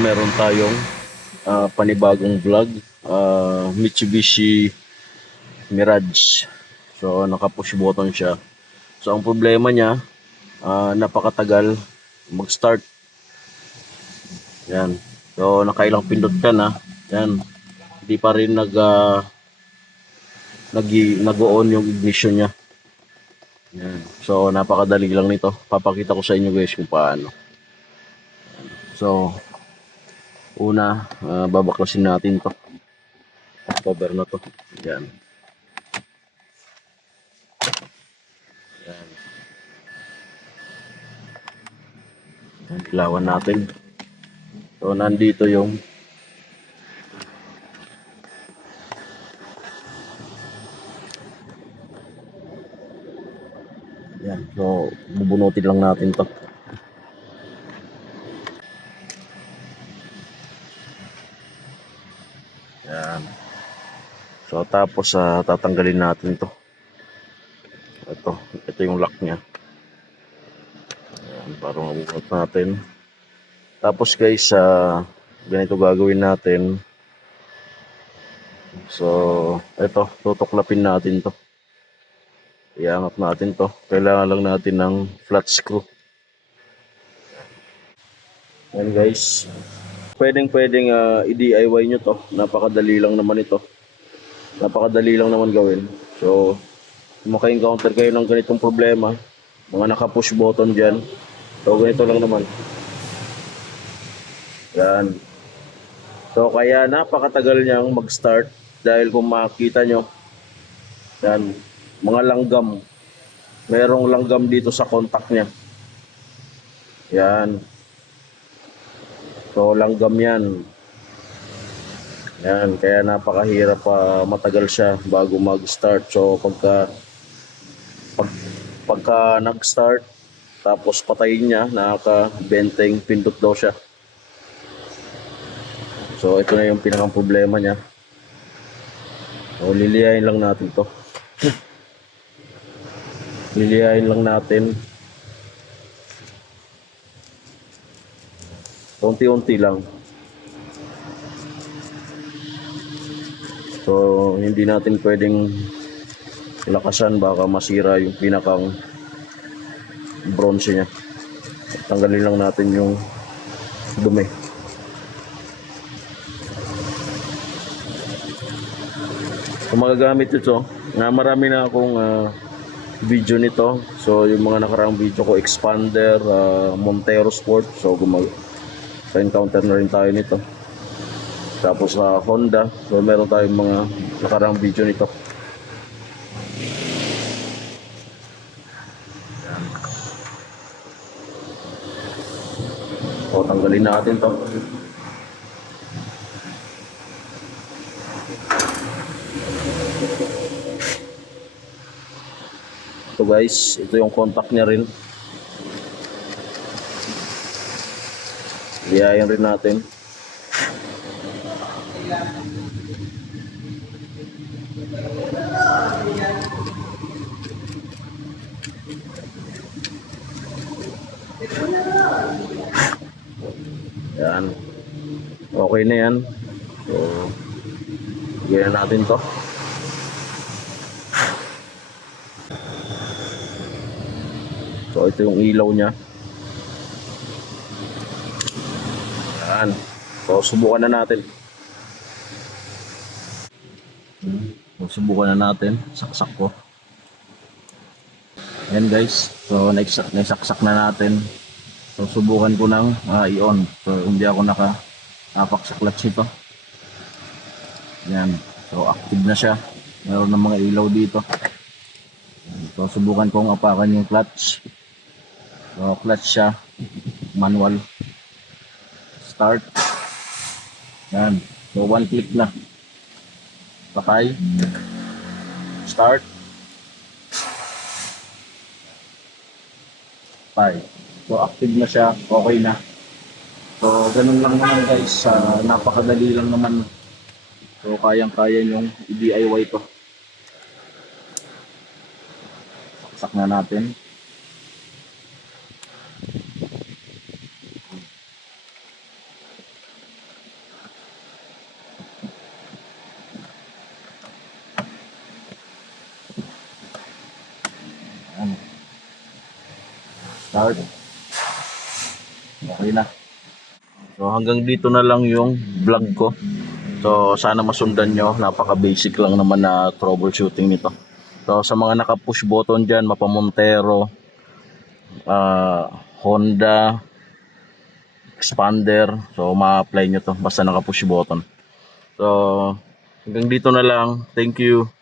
meron tayong panibagong vlog, Mitsubishi Mirage. So naka-push button siya. So ang problema niya, napakatagal mag-start. Yan. So nakailang pindot ka na. Yan. Hindi pa rin nag-on yung ignition niya. Yan. So napakadali lang nito. Papakita ko sa inyo guys kung paano. So una, babaklasin natin to. Cover na to. Yan. Yan. Ilawan natin. So nandito yung yan. So bubunutin lang natin to. Yan. So tapos tatanggalin natin to. Ito yung lock niya. Yan, para mabunot natin. Tapos guys, ganito gagawin natin. So ito, tutuklapin natin to. Iangat natin to. Kailangan lang natin ng flat screw. Yan guys. Pwedeng i-DIY nyo to. Napakadali lang naman ito. Napakadali lang naman gawin. So kung maka-encounter kayo ng ganitong problema, mga naka-push button dyan, so ganito lang naman. Yan. So kaya napakatagal niyang mag-start dahil kung makita nyo, yan, mga langgam. Merong langgam dito sa contact niya. Yan. So langgam yan. Yan, kaya napakahirap matagal siya bago mag-start. So pagka nag-start tapos patayin niya, nakaka-benteng pindot daw siya. So ito na yung pinakang problema niya. So liliyain lang natin to. Liliyain lang natin. Unti-unti lang. So hindi natin pwedeng lakasan, baka masira yung pinakang bronze niya. Tanggalin lang natin yung dumi. Kung magagamit ito, marami na akong video nito. So yung mga nakaraang video ko, Expander, Montero Sport. So encounter na rin tayo nito. Tapos Honda. So meron tayong mga nakaraang video nito. So tanggalin natin to. Ito guys, ito yung contact niya rin. Liyayin rin natin. Yan. Okay na yan. So, bigyan natin to. So, ito yung ilaw niya. Yan. So, subukan na natin. So, subukan na natin. Saksak ko. Yan guys. So, naisaksak na natin. So subukan ko nang i-on. So hindi ako naka-apak sa clutch ito. Yan. So active na siya. Meron ng mga ilaw dito. So subukan kong apakan yung clutch. So clutch siya. Manual. Start. Yan. So one click na. Sakay. Start. Bye. So active na siya, okay na. So ganun lang naman guys, napakadali lang naman. So kayang-kaya yung i-DIY to. Saksak na natin. Ano, start. Okay na. So hanggang dito na lang yung vlog ko. So sana masundan nyo. Napaka basic lang naman na troubleshooting nito. So sa mga naka push button dyan, mapa Montero, Honda, expander, so ma-apply nyo to basta naka push button. So hanggang dito na lang. Thank you.